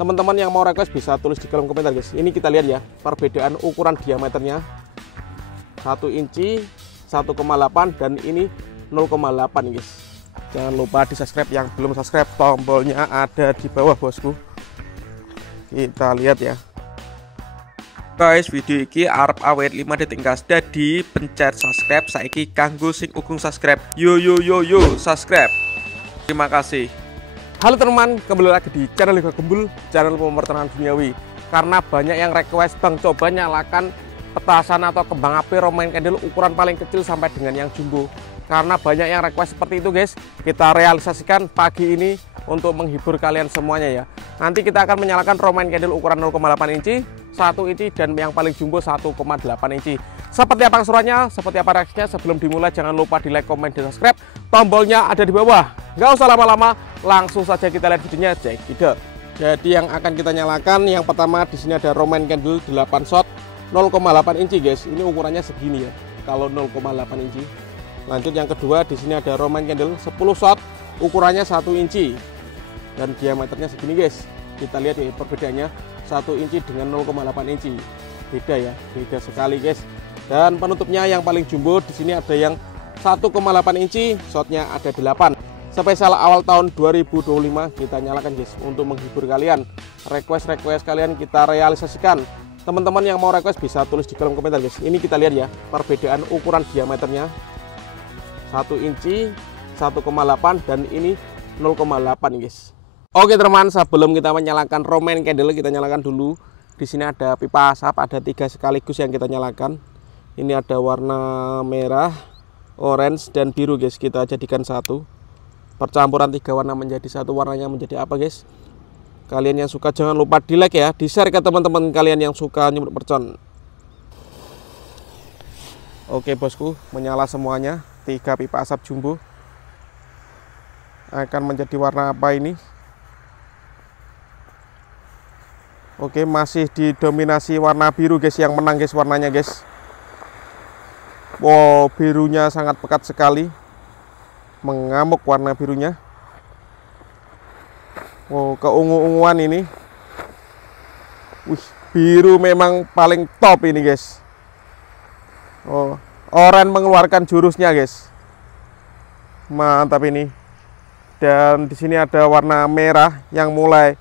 Teman-teman yang mau request bisa tulis di kolom komentar guys. Ini kita lihat ya perbedaan ukuran diameternya 1 inci 1,8 dan ini 0,8 guys. Jangan lupa di subscribe, yang belum subscribe tombolnya ada di bawah bosku. Kita lihat ya guys, video iki arep awet 5 detik gas. Jadi pencet subscribe saiki kanggo sing ugung subscribe. Yo subscribe. Terima kasih. Halo teman, kembali lagi di channel Liga Gembul, channel pemertanan duniawi. Karena banyak yang request, Bang coba nyalakan petasan atau kembang api Roman candle ukuran paling kecil sampai dengan yang jumbo. Karena banyak yang request seperti itu guys, kita realisasikan pagi ini untuk menghibur kalian semuanya ya. Nanti kita akan menyalakan Roman candle ukuran 0,8 inci, 1 inci dan yang paling jumbo 1,8 inci. Seperti apa keseruannya, seperti apa reaksinya, sebelum dimulai jangan lupa di like, komen, dan subscribe. Tombolnya ada di bawah. Nggak usah lama-lama, langsung saja kita lihat videonya, cek video. Jadi yang akan kita nyalakan, yang pertama di sini ada Roman candle 8 shot 0,8 inci guys. Ini ukurannya segini ya, kalau 0,8 inci. Lanjut yang kedua, di sini ada Roman candle 10 shot ukurannya 1 inci dan diameternya segini guys. Kita lihat ya perbedaannya, 1 inci dengan 0,8 inci. Beda ya, beda sekali guys. Dan penutupnya yang paling jumbo di sini ada yang 1,8 inci, shotnya ada 8. Spesial awal tahun 2025 kita nyalakan guys untuk menghibur kalian. Request kalian kita realisasikan. Teman-teman yang mau request bisa tulis di kolom komentar guys. Ini kita lihat ya perbedaan ukuran diameternya 1 inci 1,8 dan ini 0,8 guys. Oke teman, sebelum kita menyalakan Roman candle, kita nyalakan dulu. Di sini ada pipa asap, ada 3 sekaligus yang kita nyalakan. Ini ada warna merah, orange dan biru guys. Kita jadikan satu. Percampuran 3 warna menjadi satu, warnanya menjadi apa guys? Kalian yang suka jangan lupa di like ya, di share ke teman-teman kalian yang suka nyemprot mercon. Oke bosku, menyala semuanya. 3 pipa asap jumbo. Akan menjadi warna apa ini? Oke, masih didominasi warna biru guys, yang menang guys warnanya guys. Wow, birunya sangat pekat sekali. Mengamuk warna birunya. Wow, keungu-unguan ini. Wih, biru memang paling top ini guys. Oh, oranye mengeluarkan jurusnya guys. Mantap ini. Dan di sini ada warna merah yang mulai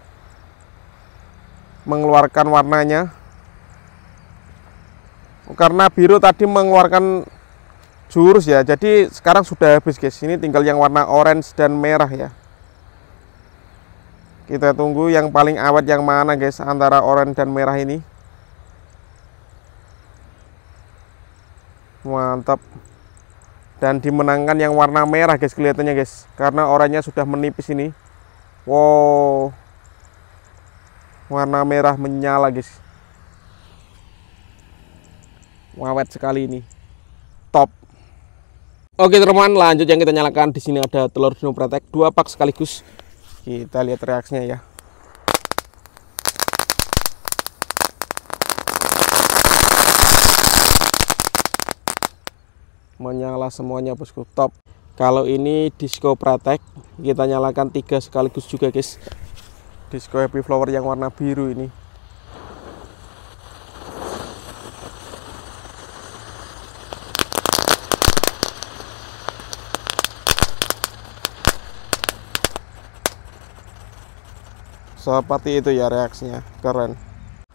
mengeluarkan warnanya. Karena biru tadi mengeluarkan jurus ya, jadi sekarang sudah habis guys. Ini tinggal yang warna orange dan merah ya. Kita tunggu yang paling awet yang mana guys, antara orange dan merah ini. Mantap. Dan dimenangkan yang warna merah guys kelihatannya guys, karena oranye sudah menipis ini. Wow, warna merah menyala guys. Awet sekali ini, top. Oke teman, lanjut yang kita nyalakan. Di sini ada telur dino pretek 2 pak sekaligus. Kita lihat reaksinya ya. Menyala semuanya bosku, top. Kalau ini disco pratek, kita nyalakan 3 sekaligus juga guys. Disco happy flower yang warna biru ini. Seperti itu ya reaksinya, keren.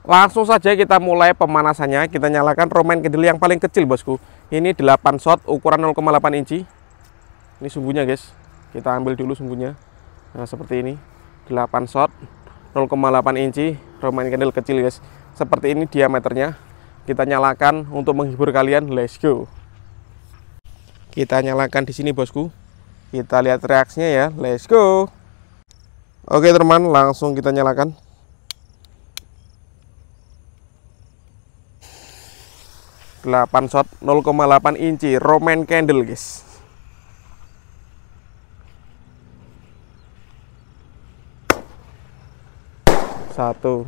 Langsung saja kita mulai pemanasannya. Kita nyalakan Roman candle yang paling kecil bosku. Ini 8 shot ukuran 0,8 inci. Ini sumbunya guys. Kita ambil dulu sumbunya. Nah seperti ini, 8 shot 0,8 inci Roman candle kecil guys. Seperti ini diameternya. Kita nyalakan untuk menghibur kalian. Let's go. Kita nyalakan di sini bosku. Kita lihat reaksinya ya. Let's go. Oke teman, langsung kita nyalakan. 8 shot 0,8 inci Roman candle guys. Satu,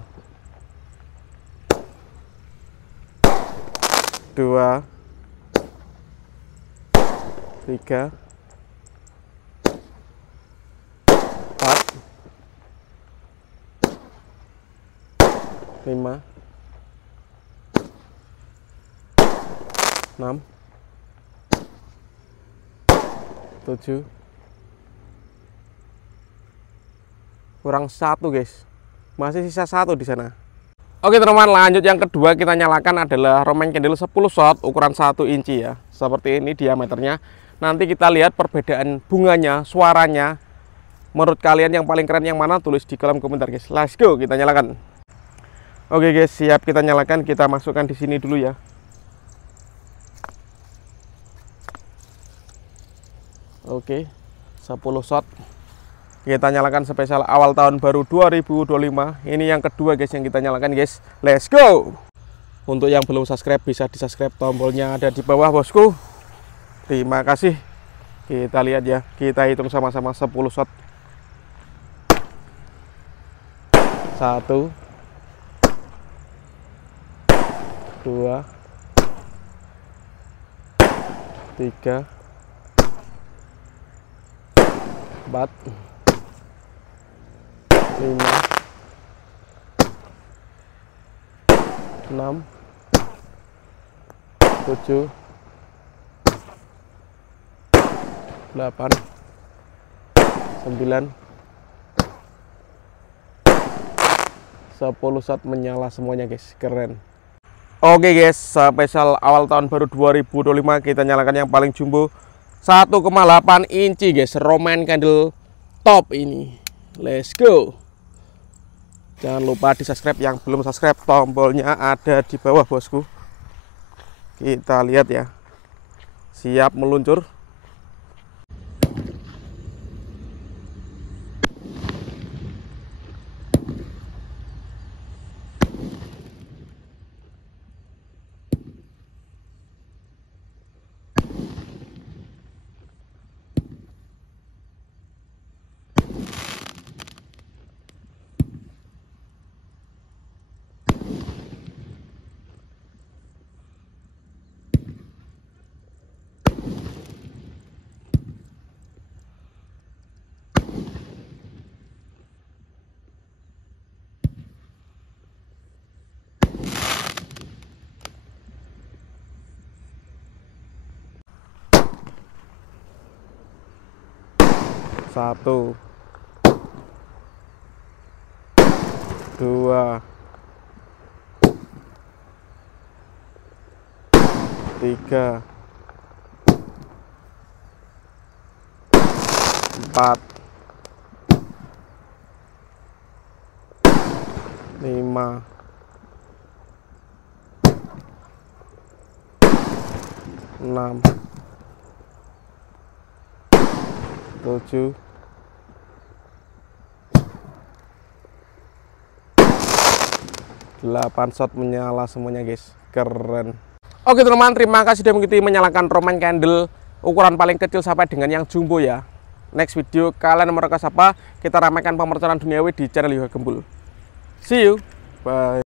2, 3, 4, 5, 6, 7, kurang 1 guys, masih sisa 1 di sana. Oke teman-teman, lanjut yang kedua kita nyalakan adalah Roman candle 10 shot ukuran 1 inci ya, seperti ini diameternya. Nanti kita lihat perbedaan bunganya, suaranya. Menurut kalian yang paling keren yang mana? Tulis di kolom komentar guys. Let's go, kita nyalakan. Oke guys, siap kita nyalakan. Kita masukkan di sini dulu ya. Oke, 10 shot. Kita nyalakan spesial awal tahun baru 2025. Ini yang kedua guys yang kita nyalakan guys. Let's go. Untuk yang belum subscribe bisa di subscribe, tombolnya ada di bawah bosku. Terima kasih. Kita lihat ya, kita hitung sama-sama 10 shot. 1, 2, 3, 4, 5, 6, 7, 8, 9, 10 shot menyala semuanya guys, keren. Oke guys, spesial awal tahun baru 2025 kita nyalakan yang paling jumbo 1,8 inci guys, Roman candle top ini. Let's go. Jangan lupa di subscribe, yang belum subscribe tombolnya ada di bawah bosku. Kita lihat ya, siap meluncur. Satu, 2, 3, 4, 5, 6, 7, 8 shot menyala semuanya guys, keren. Oke teman-teman, terima kasih sudah mengikuti menyalakan Roman candle ukuran paling kecil sampai dengan yang jumbo ya. Next video kalian mereka siapa, kita ramaikan pemercayaan duniawi di channel Yoga Gembul. See you, bye.